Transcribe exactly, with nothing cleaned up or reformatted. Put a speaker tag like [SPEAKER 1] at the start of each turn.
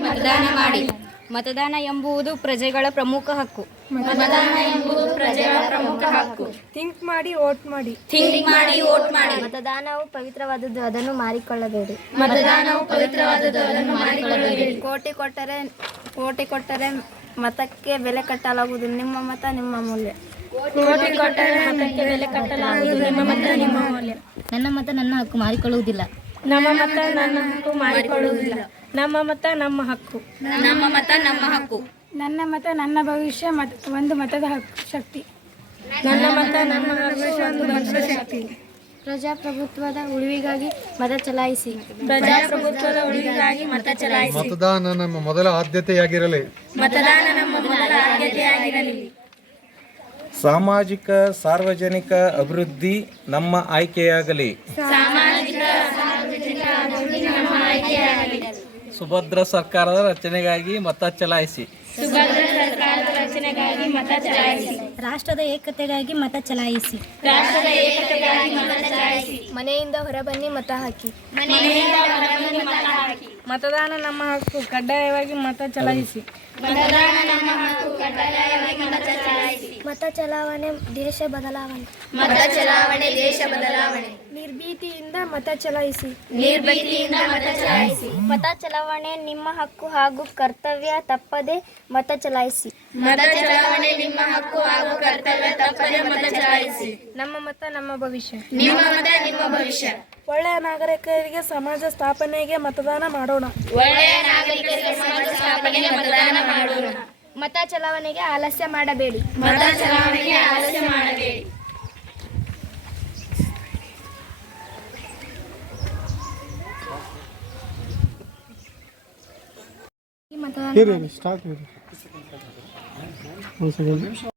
[SPEAKER 1] ಮತದಾನ ಮಾಡಿ.
[SPEAKER 2] ಮತದಾನ ಎಂಬುದು ಪ್ರಜೆಗಳ ಪ್ರಮುಖ ಹಕ್ಕು.
[SPEAKER 1] ಮತದಾನ ಎಂಬುದು ಪ್ರಜೆಗಳ ಪ್ರಮುಖ ಹಕ್ಕು.
[SPEAKER 3] ಥಿಂಕ್ ಮಾಡಿ ವೋಟ್ ಮಾಡಿ.
[SPEAKER 1] ಥಿಂಕ್ ಮಾಡಿ ವೋಟ್ ಮಾಡಿ.
[SPEAKER 2] ಮತದಾನವು ಪವಿತ್ರವಾದದ್ದು, ಅದನ್ನು ಮಾರಿಕೊಳ್ಳಬೇಡಿ.
[SPEAKER 1] ಮತದಾನವು ಪವಿತ್ರವಾದದ್ದು, ಅದನ್ನು ಮಾರಿಕೊಳ್ಳಬೇಡಿ.
[SPEAKER 2] ಕೋಟಿ ಕೊಟ್ಟರೆ ಕೋಟಿ ಕೊಟ್ಟರೆ ಮತಕ್ಕೆ ಬೆಲೆ ಕಟ್ಟಲಾಗುವುದು. ನಿಮ್ಮ ಮತ ನಿಮ್ಮ ಮೌಲ್ಯ.
[SPEAKER 3] ಕೋಟಿ ಕೊಟ್ಟರೆ ಮತಕ್ಕೆ ಬೆಲೆ ಕಟ್ಟಲಾಗುವುದು. ನಿಮ್ಮ ಮತ ನಿಮ್ಮ ಮೌಲ್ಯ.
[SPEAKER 2] ನನ್ನ ಮತ ನನ್ನ ಹಕ್ಕು ಮಾರಿಕೊಳ್ಳುವುದಿಲ್ಲ.
[SPEAKER 3] ನಮ್ಮ ಮತ ನನ್ನ ಹಕ್ಕು ಮಾರಿಕೊಳ್ಳುವುದಿಲ್ಲ. ನಮ್ಮ ಮತ ನಮ್ಮ ಹಕ್ಕು.
[SPEAKER 1] ನಮ್ಮ ಮತ ನಮ್ಮ ಹಕ್ಕು.
[SPEAKER 3] ನನ್ನ ಮತ ನನ್ನ ಭವಿಷ್ಯ ಮತ ಒಂದು ಮತದ ಹಕ್ಕು ಶಕ್ತಿ. ನನ್ನ ಮತ ನನ್ನ ಭವಿಷ್ಯ ಒಂದು ಮತದ ಶಕ್ತಿ.
[SPEAKER 2] ಪ್ರಜಾಪ್ರಭುತ್ವದ ಉಳಿವಿಗಾಗಿ ಮತ ಚಲಾಯಿಸಿ.
[SPEAKER 3] ಪ್ರಜಾಪ್ರಭುತ್ವದ ಉಳಿವಿಗಾಗಿ ಮತ ಚಲಾಯಿಸಿ.
[SPEAKER 4] ಮತದಾನ ನಮ್ಮ ಮೊದಲ ಆದ್ಯತೆಯಾಗಿರಲಿ.
[SPEAKER 1] ಮತದಾನ ನಮ್ಮ ಮೊದಲ ಆದ್ಯತೆಯಾಗಿರಲಿ.
[SPEAKER 5] ಸಾಮಾಜಿಕ ಸಾರ್ವಜನಿಕ ಅಭಿವೃದ್ಧಿ ನಮ್ಮ ಆಯ್ಕೆಯಾಗಲಿ.
[SPEAKER 1] ಸಾಮಾಜಿಕ ಸಾರ್ವಜನಿಕ ಅಭಿವೃದ್ಧಿ ನಮ್ಮ ಆಯ್ಕೆಯಾಗಲಿ.
[SPEAKER 5] ಸುಭದ್ರ ಸರ್ಕಾರದ ರಚನೆಗಾಗಿ ಮತ ಚಲಾಯಿಸಿ.
[SPEAKER 1] ಸುಭದ್ರ ಸರ್ಕಾರದ ರಚನೆಗಾಗಿ ಮತ ಚಲಾಯಿಸಿ.
[SPEAKER 2] ರಾಷ್ಟ್ರದ ಏಕತೆಗಾಗಿ ಮತ ಚಲಾಯಿಸಿ.
[SPEAKER 1] ರಾಷ್ಟ್ರದ ಏಕತೆಗಾಗಿ ಮತ ಚಲಾಯಿಸಿ.
[SPEAKER 2] ಮನೆಯಿಂದ ಹೊರಬನ್ನಿ, ಮತ ಹಾಕಿ.
[SPEAKER 1] ಮನೆಯಿಂದ ಹೊರಬನ್ನಿ, ಮತ ಹಾಕಿ.
[SPEAKER 3] ಮತದಾನ ನಮ್ಮ ಹಕ್ಕು, ಕಡ್ಡಾಯವಾಗಿ ಮತ ಚಲಾಯಿಸಿ.
[SPEAKER 1] ಮತದಾನ ನಮ್ಮ ಹಕ್ಕು, ಕಡ್ಡಾಯವಾಗಿ ಮತ ಚಲಾಯಿಸಿ.
[SPEAKER 2] ಮತ ಚಲಾವಣೆ ದೇಶ ಬದಲಾವಣೆ.
[SPEAKER 1] ಮತ ಚಲಾವಣೆ ದೇಶ ಬದಲಾವಣೆ.
[SPEAKER 3] ನಿರ್ಭೀತಿಯಿಂದ ಮತ ಚಲಾಯಿಸಿ.
[SPEAKER 1] ನಿರ್ಭೀತಿಯಿಂದ ಮತ ಚಲಾಯಿಸಿ.
[SPEAKER 2] ಮತ ಚಲಾವಣೆ ನಿಮ್ಮ ಹಕ್ಕು ಹಾಗೂ ಕರ್ತವ್ಯ, ತಪ್ಪದೆ ಮತ ಚಲಾಯಿಸಿ.
[SPEAKER 1] ಮತ ಚಲಾವಣೆ ನಿಮ್ಮ ಹಕ್ಕು ಹಾಗೂ ಕರ್ತವ್ಯ, ತಪ್ಪದೆ ಮತ ಚಲಾಯಿಸಿ.
[SPEAKER 3] ನಮ್ಮ ಮತ ನಮ್ಮ ಭವಿಷ್ಯ.
[SPEAKER 1] ನಿಮ್ಮ ಮತ ನಿಮ್ಮ ಭವಿಷ್ಯ.
[SPEAKER 3] ಒಳ್ಳೆಯ ನಾಗರಿಕರಿಗೆ ಸಮಾಜ ಸ್ಥಾಪನೆಗೆ ಮತದಾನ ಮಾಡೋಣ.
[SPEAKER 1] ಒಳ್ಳೆಯ ನಾಗರಿಕರಿಗೆ ಸಮಾಜ ಸ್ಥಾಪನೆಗೆ ಮತದಾನ ಮಾಡೋಣ.
[SPEAKER 2] ಮತ ಚಲಾವಣೆಗೆ ಆಲಸ್ಯ ಮಾಡಬೇಡಿ.
[SPEAKER 1] ಮತ ಚಲಾವಣೆಗೆ ಆಲಸ್ಯ ಮಾಡಬೇಡಿ.
[SPEAKER 2] ಮತದಾನ